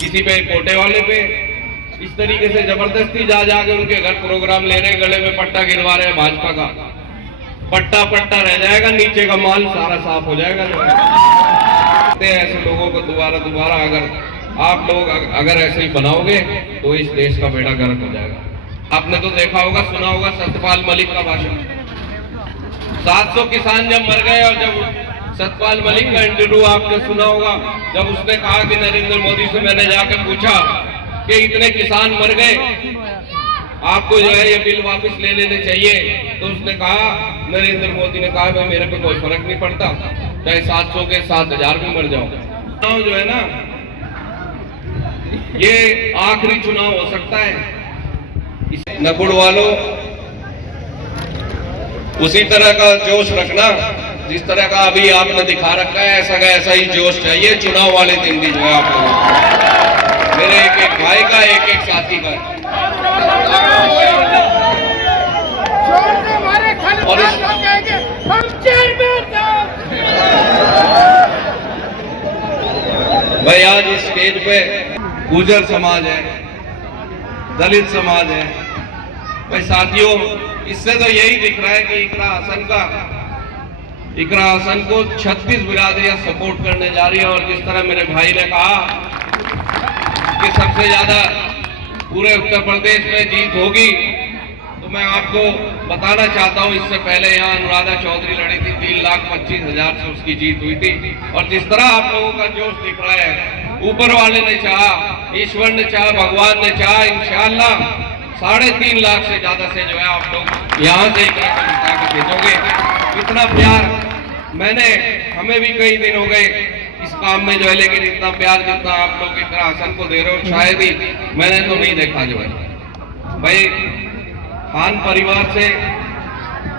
किसी पे कोटे वाले पे इस तरीके से जबरदस्ती जा जाके उनके घर प्रोग्राम ले रहे, गले में पट्टा गिरवा रहे हैं भाजपा का। पट्टा पट्टा रह जाएगा, नीचे का माल सारा साफ हो जाएगा। ऐसे लोगों को दोबारा अगर आप लोग अगर ऐसे ही बनाओगे तो इस देश का बेड़ा गर्क हो जाएगा। आपने तो देखा होगा, सुना होगा सत्यपाल मलिक का भाषण। 700 किसान जब मर गए और जब सत्यपाल मलिक का इंटरव्यू आपने सुना होगा, जब उसने कहा कि नरेंद्र मोदी से मैंने जाकर पूछा कि इतने किसान मर गए, आपको जो है ये बिल वापस ले लेने चाहिए, तो उसने कहा, नरेंद्र मोदी ने कहा भाई मेरे पे कोई फर्क नहीं पड़ता, चाहे 700 के 7000 भी मर जाओ। चुनाव जो है ना, ये आखिरी चुनाव हो सकता है। नकुड़ वालों, उसी तरह का जोश रखना जिस तरह का अभी आपने दिखा रखा है, ऐसा का ऐसा ही जोश चाहिए चुनाव वाले दिन भी जो है आप लोगों, मेरे एक एक भाई का, एक एक साथी का। और भाई आज इस स्टेज पे गुर्जर समाज है, दलित समाज है। भाई साथियों, इससे तो यही दिख रहा है कि इकरा हसन को 36 बिरादरियां सपोर्ट करने जा रही है। और जिस तरह मेरे भाई ने कहा कि सबसे ज्यादा पूरे उत्तर प्रदेश में जीत होगी, तो मैं आपको बताना चाहता हूं, इससे पहले यहाँ अनुराधा चौधरी लड़ी थी, 3,25,000 से उसकी जीत हुई थी। और जिस तरह आप लोगों का जोश दिख रहा है, ऊपर वाले ने चाहा, ईश्वर ने चाहा, भगवान ने चाहा, इंशाअल्लाह 3.5 लाख से ज्यादा से जो है आप लोग यहाँ से इकरा को जिता के भेजोगे। इतना प्यार हमें भी कई दिन हो गए इस काम में जो है, लेकिन इतना प्यार जितना आप लोग इकरा हसन को दे रहे हो, शायद ही मैंने तो नहीं देखा जो है। भाई खान परिवार से,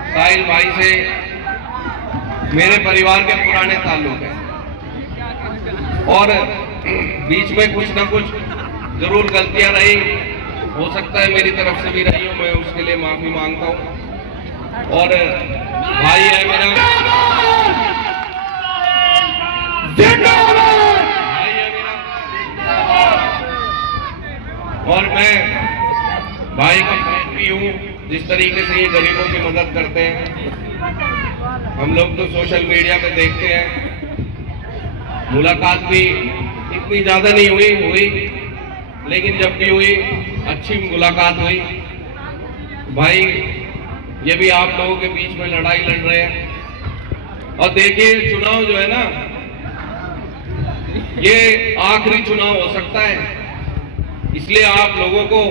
साहिल भाई से मेरे परिवार के पुराने ताल्लुक हैं और बीच में कुछ ना कुछ जरूर गलतियां रही, हो सकता है मेरी तरफ से भी रही हो, मैं उसके लिए माफी मांगता हूं। और भाई है मेरा, भाई है मेरा, और मैं भाई का फ्रेंड भी हूँ। जिस तरीके से ये गरीबों की मदद करते हैं, हम लोग तो सोशल मीडिया पे देखते हैं। मुलाकात भी इतनी ज्यादा नहीं हुई, लेकिन जब भी हुई अच्छी मुलाकात हुई। भाई ये भी आप लोगों के बीच में लड़ाई लड़ रहे हैं। और देखिए चुनाव जो है ना, ये आखिरी चुनाव हो सकता है, इसलिए आप लोगों को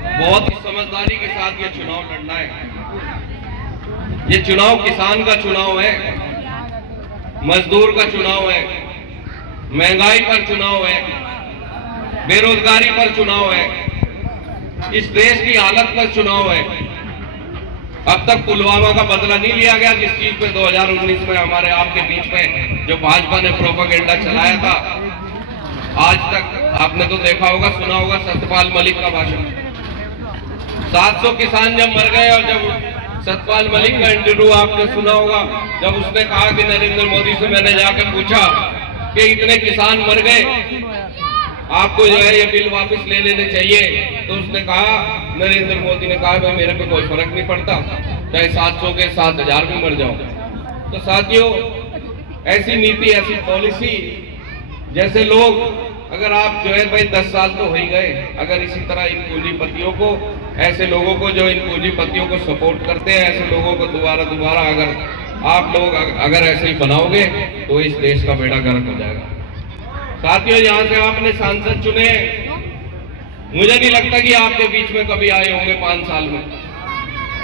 बहुत ही समझदारी के साथ ये चुनाव लड़ना है। ये चुनाव किसान का चुनाव है, मजदूर का चुनाव है, महंगाई पर चुनाव है, बेरोजगारी पर चुनाव है, इस देश की हालत पर चुनाव है। अब तक पुलवामा का बदला नहीं लिया गया, जिस चीज पे 2019 में हमारे आपके बीच में जो भाजपा ने प्रोपेगेंडा चलाया था। आज तक आपने तो देखा होगा, सुना होगा सत्यपाल मलिक का भाषण। 700 किसान जब मर गए और जब सत्यपाल मलिक का इंटरव्यू आपने सुना होगा, जब उसने कहा कि नरेंद्र मोदी से मैंने जाकर पूछा कि इतने किसान मर गए, आपको जो है ये बिल वापस ले लेने चाहिए, तो उसने कहा, नरेंद्र मोदी ने कहा भाई मेरे पे कोई फर्क नहीं पड़ता, चाहे 700 के 7000 भी मर जाओ। तो साथियों, ऐसी नीति, ऐसी पॉलिसी, जैसे लोग, अगर आप जो है भाई 10 साल तो हो ही गए, अगर इसी तरह इन पूंजीपतियों को, ऐसे लोगों को जो इन पूंजीपतियों को सपोर्ट करते हैं, ऐसे लोगों को दोबारा अगर आप लोग अगर ऐसे ही बनाओगे तो इस देश का बेड़ा गर्क हो जाएगा। साथियों, यहाँ से आपने सांसद चुने, मुझे नहीं लगता कि आपके बीच में कभी आए होंगे 5 साल में।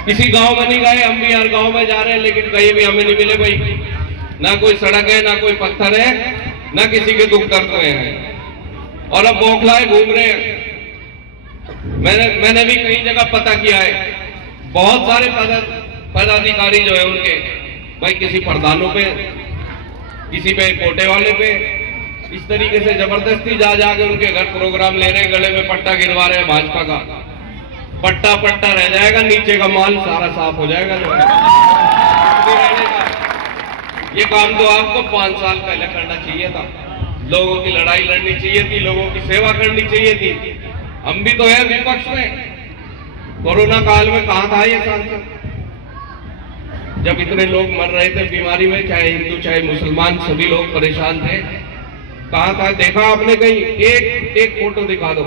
किसी गांव में नहीं गए, हम भी हर गांव में जा रहे हैं, लेकिन कहीं भी हमें नहीं मिले भाई। ना कोई सड़क है, ना कोई पत्थर है, ना किसी के दुख दर्द हुए हैं, और अब बौखलाए घूम रहे हैं। मैंने भी कई जगह पता किया है, बहुत सारे पदाधिकारी जो है उनके भाई किसी प्रधानों पे, किसी पे कोटे वाले पे इस तरीके से जबरदस्ती जा जाके उनके घर प्रोग्राम ले रहे हैं, गले में पट्टा गिरवा रहे हैं भाजपा का। पट्टा पट्टा रह जाएगा, नीचे का माल सारा साफ हो जाएगा। जो रहने का ये काम तो आपको 5 साल पहले करना चाहिए था। लोगों की लड़ाई लड़नी चाहिए थी, लोगों की सेवा करनी चाहिए थी। हम भी तो है विपक्ष में। कोरोना काल में कहां था ये सांसद? जब इतने लोग मर रहे थे बीमारी में, चाहे हिंदू चाहे मुसलमान, सभी लोग परेशान थे, कहां था? देखा आपने कहीं? एक फोटो दिखा दो।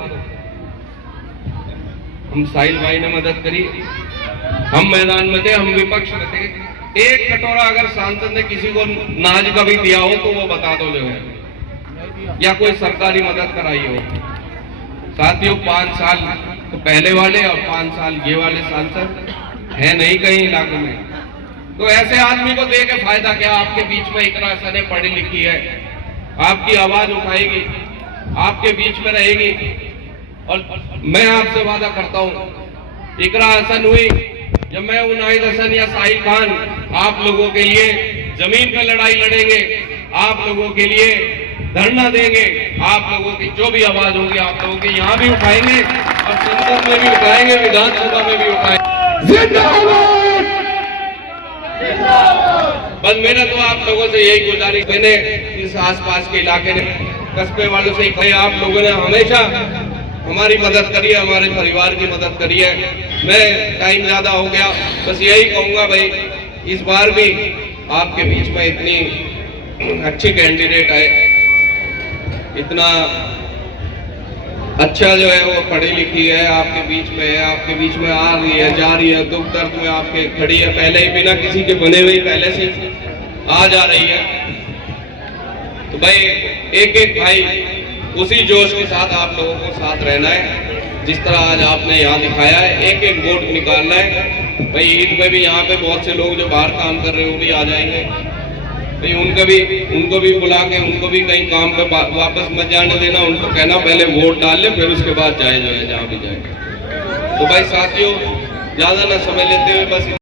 हम साहिल भाई ने मदद करी, हम मैदान में थे, हम विपक्ष में थे। एक कटोरा अगर सांसद ने किसी को नाज का भी दिया हो तो वो बता दो जो है, या कोई सरकारी मदद कराई हो। साथियों, 5 साल तो पहले वाले और 5 साल ये वाले सांसद है नहीं कहीं इलाके में। तो ऐसे आदमी को दे के फायदा क्या? आपके बीच में इकरा सने पढ़ी लिखी है, आपकी आवाज उठाएगी, आपके बीच में रहेगी। और मैं आपसे वादा करता हूं, इकरा हसन हुई, जब मैं उनाहिद हसन या साहिल खान आप लोगों के लिए जमीन पर लड़ाई लड़ेंगे, आप लोगों के लिए धरना देंगे, आप लोगों की जो भी आवाज होगी आप लोगों की यहाँ भी उठाएंगे और संसद में भी उठाएंगे, विधानसभा में भी उठाएंगे। जिंदाबाद! बस मेरा तो आप लोगों से यही गुजारिश, मैंने इस आसपास के इलाके ने कस्बे वालों से कहे, आप लोगों ने हमेशा हमारी मदद करी है, हमारे परिवार की मदद करी है। मैं टाइम ज्यादा हो गया, बस यही कहूंगा भाई, इस बार भी आपके बीच में इतनी अच्छी कैंडिडेट है, इतना अच्छा जो है वो पढ़ी लिखी है, आपके बीच में है, आपके बीच में आ रही है, जा रही है, दुख दर्द में आपके खड़ी है, पहले ही बिना किसी के बने हुए पहले से आ जा रही है। तो भाई एक भाई उसी जोश के साथ आप लोगों को साथ रहना है, जिस तरह आज आपने यहाँ दिखाया है। एक वोट निकालना है भाई। ईद में भी यहाँ पे बहुत से लोग जो बाहर काम कर रहे हैं वो भी आ जाएंगे भाई, उनको भी बुला के उनको भी कहीं काम पे वापस मत जाने देना। उनको कहना पहले वोट डाल ले, फिर उसके बाद जाए जो है जहाँ भी जाए। तो भाई साथियों, ज्यादा ना समय लेते हुए बस